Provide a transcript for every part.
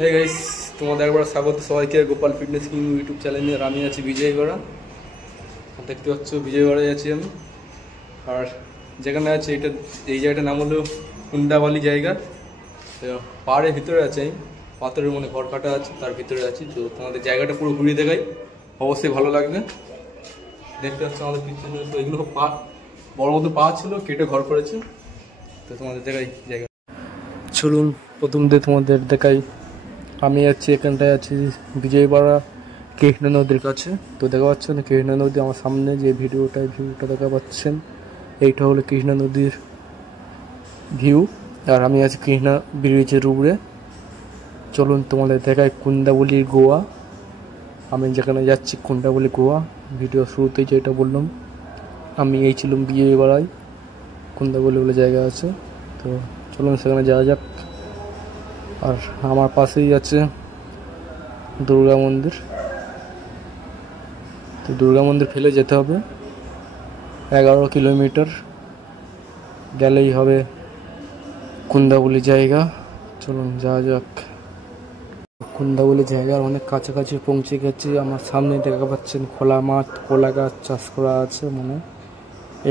Hey guys, তোমাদের একবার স্বাগত সবাইকে গোপাল ফিটনেস কিং ইউটিউব চ্যানেলে। আমি আছি বিজয়গড়া, দেখতে পাচ্ছ বিজয়গড়ায় আছি আমি। আর যেখানে আছি এই জায়গাটার নাম হলো কুন্দাবালি জায়গা। পাহাড়ের ভিতরে আছে, আমি পাথরের মনে ঘর কাটা আছে, তার ভিতরে আছি। তো তোমাদের জায়গাটা পুরো ঘুরিয়ে দেখাই, অবশ্যই ভালো লাগবে। দেখতে পাচ্ছ আমাদের পিছনে, তো এগুলো বড় মতো পাহাড় ছিল, কেটে ঘর করেছে। তো তোমাদের দেখাই জায়গা। চলুন প্রথম দিয়ে তোমাদের দেখাই। আমি আছি এখানটায় আছি বিজয়বাড়া কৃষ্ণা নদীর কাছে। তো দেখা পাচ্ছেন কৃষ্ণা নদী আমার সামনে, যে ভিউটা দেখা পাচ্ছেন এইটা হলো কৃষ্ণা নদীর ভিউ। আর আমি আছি কৃষ্ণা ব্রিজের উপরে। চলুন তোমাদের দেখাই কুন্দাবলী গোয়া। আমি যেখানে যাচ্ছি কুন্দাবলী গোয়া, ভিডিও শুরুতেই যেটা বললাম, আমি এই ছিলাম বিজয়বাড়ায়, কুন্দাবলী বলে জায়গা আছে। তো চলুন সেখানে যাওয়া যাক। আর আমার পাশেই আছে দুর্গা মন্দির। তো দুর্গা মন্দির ফেলে যেতে হবে 11 কিলোমিটার, গেলেই হবে কুন্দাবলী জায়গা। চলুন যাওয়া যাক। কুন্দাবলী জায়গার অনেক কাছাকাছি পৌঁছে গেছি। আমার সামনে দেখা পাচ্ছেন খোলা মাঠ, কলা গাছ চাষ করা আছে। মানে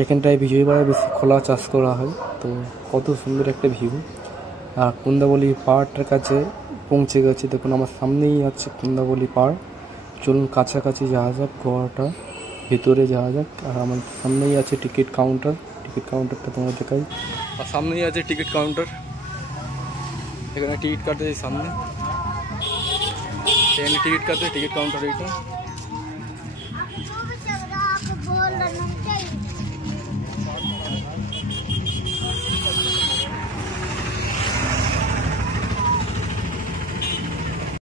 এখানটায় বিজয়বাড়ায় বেশি খোলা চাষ করা হয়। তো কত সুন্দর একটা ভিউ। আর কুন্দাবলী পাহাড়টার কাছে পৌঁছে গেছি। দেখুন আমার সামনেই আছে কুন্দাবলী পাহাড়। চলুন কাছাকাছি যাওয়া যাক, গোয়াটা ভিতরে যাওয়া যাক। আর আমার সামনেই আছে টিকিট কাউন্টার, টিকিট কাউন্টারটা তোমরা দেখাই। আর সামনেই আছে টিকিট কাউন্টার, এখানে টিকিট কাটতে সামনে, এখানে টিকিট কাটতে টিকিট কাউন্টার এইটা।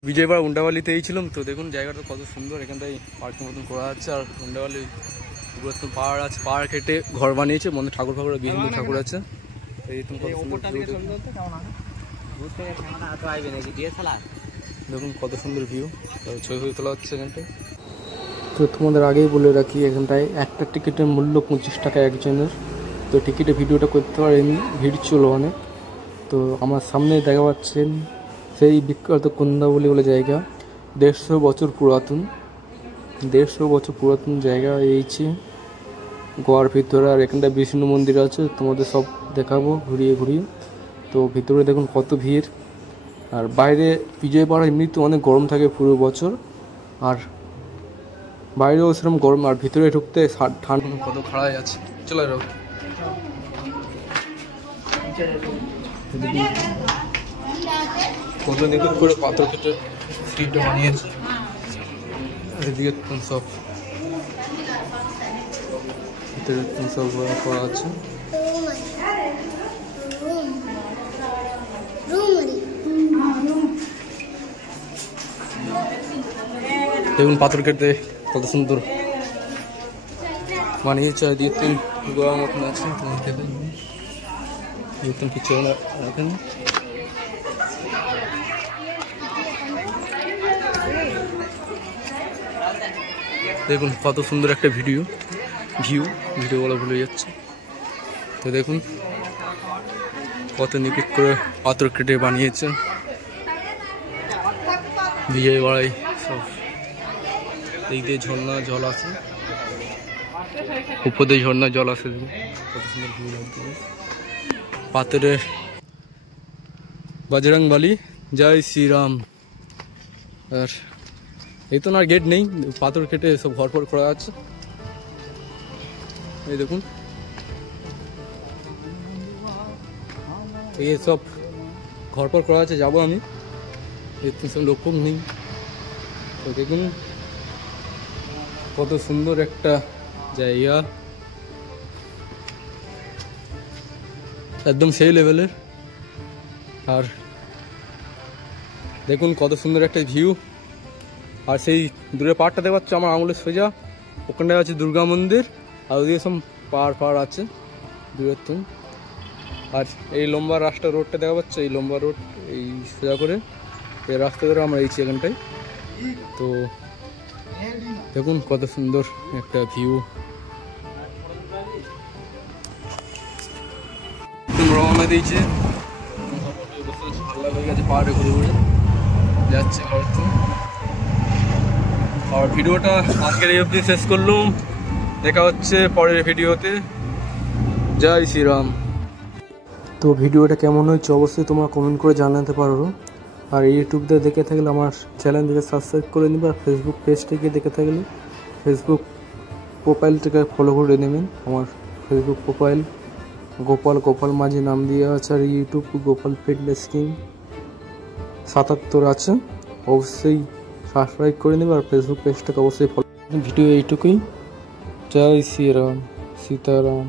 বিজয়বাড়া উন্ডাবালিতেই ছিলাম। তো দেখুন জায়গাটা কত সুন্দর, এখানটায় পার্কের মতন করা আছে। আর উন্ডাবালি পুরাতন পাহাড় আছে, পাহাড় কেটে ঘর বানিয়েছে। মনে ঠাকুর ফাকুর, বিভিন্ন ঠাকুর আছে। দেখুন কত সুন্দর ভিউ, ছবি তোলা হচ্ছে এখানটায়। তো তোমাদের আগেই বলে রাখি, এখানটায় একটা টিকিটের মূল্য 25 টাকা একজনের। তো টিকিটে ভিডিওটা করতে পারেনি, ভিড় ছিল অনেক। তো আমার সামনে দেখা পাচ্ছেন সেই বিখ্যাত কুন্দাবলী বলে জায়গা, 150 বছর পুরাতন, 150 বছর পুরাতন জায়গা এইছি গোয়ার ভিতরে। আর এখানটা বিষ্ণু মন্দির আছে, তোমাদের সব দেখাবো ঘুরিয়ে ঘুরিয়ে। তো ভিতরে দেখুন কত ভিড়। আর বাইরে বিজয়বাড়া এমনিতে অনেক গরম থাকে পুরো বছর, আর বাইরেও সেরকম গরম। আর ভিতরে ঢুকতে ঠান্ডা কত খাড়াই আছে। চলে যাও। কত নিখুঁত করে পাথর কেটে সিটটা বানিয়েছে। এদিকে সব ভিতরে সব করা আছে। দেখুন পাথর কেটে কত সুন্দর বানিয়েছে। এদিকে গোয়া মতন আছে, কিছু রাখেন। দেখুন কত সুন্দর একটা ভিডিও বলা ভুলে যাচ্ছে। তো দেখুন কত নিখুঁত করে পাথর কেটে বানিয়েছে বিজয়বাড়ায় সব। এই দিয়ে ঝর্ণা জল আছে, উপর দিয়ে ঝর্ণা জল আছে। দেখুন কত সুন্দর ভিউ লাগছে। পাথরের বজরংবলী জয় শ্রীরাম। আর এই তো না, গেট নেই, পাথর কেটে সব ঘর ফর করা আছে। এই দেখুন এই সব ঘর ফর করা আছে। যাবো আমি, সব লোক নেই। তো দেখুন কত সুন্দর একটা জায়গা, একদম সেই লেভেলের। আর দেখুন কত সুন্দর একটা ভিউ। আর সেই দূরে পাহাড়টা দেখতে পাচ্ছ আমার আঙুলের সোজা, ওখানটায় আছে দুর্গা মন্দির। আর ওদিকে সব পাহাড় আছে দূরের তুম। আর এই লম্বা রাস্তা রোডটা দেখা পাচ্ছে, এই লম্বা রোড, এই সোজা করে এই রাস্তা ধরে আমরা এইছি এখানটায়। তো দেখুন কত সুন্দর একটা ভিউ। রওনা দিয়েছে, ভালো হয়ে গেছে পাহাড়ে ঘুরে ঘুরে। যাচ্ছে হয়তো। আর ভিডিওটা আজকের এই অবধি শেষ করলাম, দেখা হচ্ছে পরের ভিডিওতে। জয় শ্রীরাম। তো ভিডিওটা কেমন হয়েছে অবশ্যই তোমরা কমেন্ট করে জানাতে পারো। আর ইউটিউব দিয়ে দেখে থাকলে আমার চ্যানেলটিকে সাবস্ক্রাইব করে নেবে, আর ফেসবুক পেজ থেকে দেখে থাকলে ফেসবুক প্রোফাইলটাকে ফলো করে নেবেন। আমার ফেসবুক প্রোফাইল গোপাল মাঝি নাম দিয়ে আছে, আর ইউটিউব গোপাল ফিটনেস কিং 77 আছে, অবশ্যই সাবস্ক্রাইব করে নেবে। আর ফেসবুক পেজটাকে অবশ্যই ফলো। ভিডিও এইটুকুই। জয় শ্রীরাম, সীতারাম।